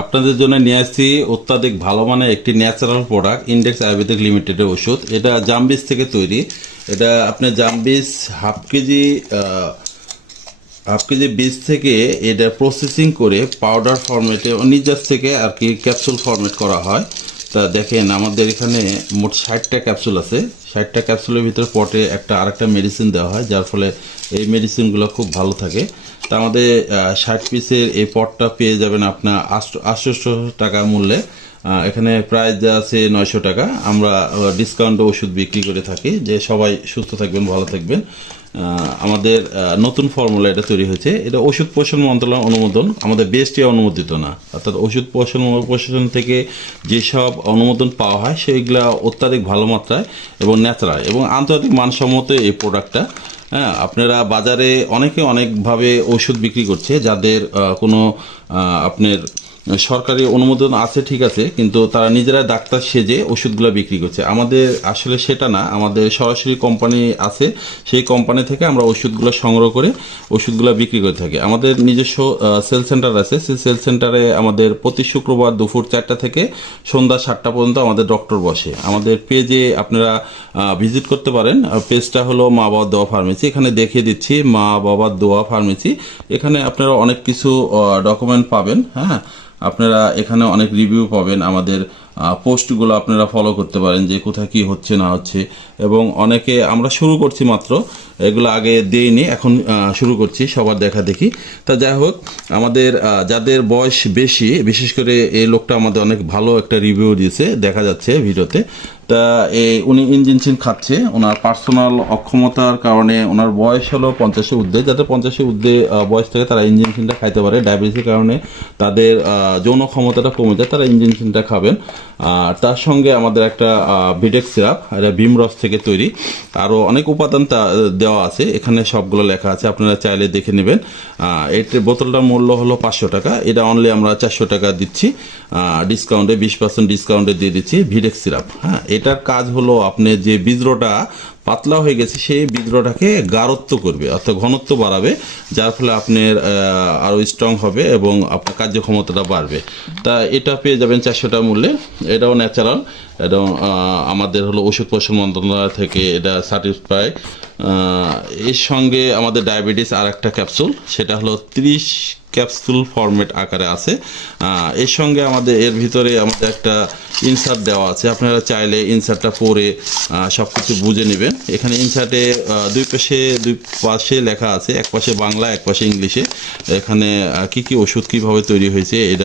আপনাদের জন্য নিয়ে আসছি অত্যাধিক ভালো মানের একটি ন্যাচারাল প্রোডাক্ট ইন্ডেক্স আয়ুর্বেদিক লিমিটেডের ওষুধ। এটা জামবিস থেকে তৈরি। এটা আপনি জামবিস হাফ কেজি বীজ থেকে এটা প্রসেসিং করে পাউডার ফরম্যাটে নিজাস থেকে আর কি ক্যাপসুল ফরম্যাট করা হয়। তা দেখেন আমাদের এখানে মোট 60টা ক্যাপসুল আছে। 60টা ক্যাপসুলের ভিতরে পটে আরেকটা মেডিসিন দেওয়া হয়, যার ফলে এই মেডিসিনগুলো খুব ভালো থাকে। তা আমাদের 60 পিসের এই পটটা পেয়ে যাবেন আপনার 800 টাকা মূল্যে। এখানে প্রাইস আছে 900 টাকা। আমরা ডিসকাউন্টে ওষুধ বিক্রি করে থাকি, যে সবাই সুস্থ থাকবেন, ভালো থাকবেন। আমাদের নতুন ফর্মুলা এটা তৈরি হয়েছে। এটা ওষুধ প্রশাসন মন্ত্রণালয় অনুমোদন, আমাদের বেস্টে অনুমোদিত না। অর্থাৎ ওষুধ প্রশাসন থেকে যেসব অনুমোদন পাওয়া হয় সেইগুলা অত্যাধিক ভালো মাত্রায় এবং ন্যাচারাল এবং আন্তর্জাতিক মানসম্মত এই প্রোডাক্টটা। হ্যাঁ, আপনারা বাজারে অনেকে অনেকভাবে ওষুধ বিক্রি করছে, যাদের কোনো আপনার সরকারি অনুমোদন আছে, ঠিক আছে, কিন্তু তারা নিজেরা ডাক্তার সেজে ওষুধগুলো বিক্রি করছে। আমাদের আসলে সেটা না, আমাদের সরাসরি কোম্পানি আছে, সেই কোম্পানি থেকে আমরা ওষুধগুলো সংগ্রহ করে ওষুধগুলো বিক্রি করে থাকি। আমাদের নিজস্ব সেল সেন্টার আছে, সেই সেল সেন্টারে আমাদের প্রতি শুক্রবার দুপুর 4টা থেকে সন্ধ্যা 7টা পর্যন্ত আমাদের ডক্টর বসে। আমাদের পেজে আপনারা ভিজিট করতে পারেন। পেজটা হলো মা বাবার দোয়া ফার্মেসি। এখানে দেখিয়ে দিচ্ছি মা বাবার দোয়া ফার্মেসি। এখানে আপনারা অনেক কিছু ডকুমেন্ট পাবেন। হ্যাঁ, আপনারা এখানে অনেক রিভিউ পাবেন। আমাদের পোস্টগুলো আপনারা ফলো করতে পারেন, যে কোথায় কি হচ্ছে না হচ্ছে। এবং অনেকে আমরা শুরু করছি মাত্র, এগুলো আগে দেইনি, এখন শুরু করছি সবার দেখা দেখি। তা যাই হোক, আমাদের যাদের বয়স বেশি, বিশেষ করে এই লোকটা আমাদের অনেক ভালো একটা রিভিউ দিয়েছে, দেখা যাচ্ছে ভিডিওতে। তা উনি ইঞ্জেকশন খাচ্ছে, ওনার পার্সোনাল অক্ষমতার কারণে। ওনার বয়স হলো 50-এর ঊর্ধ্বে। যাদের 50-এর ঊর্ধ্বে বয়স থেকে তারা ইঞ্জেকশনটা খাইতে পারে। ডায়াবেটিসের কারণে তাদের যৌন ক্ষমতাটা কমে যায়, তারা ইঞ্জেকশনটা খাবেন। আর তার সঙ্গে আমাদের একটা ভিডেক্স সিরাপ, এটা ভীমরস থেকে তৈরি। আরও অনেক উপাদান দেওয়া আছে, এখানে সবগুলো লেখা আছে, আপনারা চাইলে দেখে নেবেন। এর বোতলটার মূল্য হলো 500 টাকা। এটা অনলি আমরা 400 টাকা দিচ্ছি ডিসকাউন্টে, 20% ডিসকাউন্টে দিয়ে দিচ্ছি ভিডেক্স সিরাপ। হ্যাঁ, এটার কাজ হলো আপনি যে বীজটা পাতলা হয়ে গেছে সেই বীজটাকে গাঢ়ত্ব করবে, অর্থাৎ ঘনত্ব বাড়াবে, যার ফলে আপনার আরও স্ট্রং হবে এবং আপনার কার্যক্ষমতাটা বাড়বে। তা এটা পেয়ে যাবেন 400 টাকা মূল্যে। এটাও ন্যাচারাল, এবং আমাদের হলো ওষুধ প্রশাসন মন্ত্রণালয় থেকে এটা সার্টিফাই। এর সঙ্গে আমাদের ডায়াবেটিস আর একটা ক্যাপসুল, সেটা হলো 30 ক্যাপসুল ফরম্যাট আকারে আছে। এর সঙ্গে আমাদের এর ভিতরে আমাদের একটা ইনসার্ট দেওয়া আছে, আপনারা চাইলে ইনসার্টটা পরে সব কিছু বুঝে নেবেন। এখানে ইনসার্টে দুই পাশে লেখা আছে, এক পাশে বাংলা, এক পাশে ইংলিশে। এখানে কি কি ওষুধ কীভাবে তৈরি হয়েছে এটা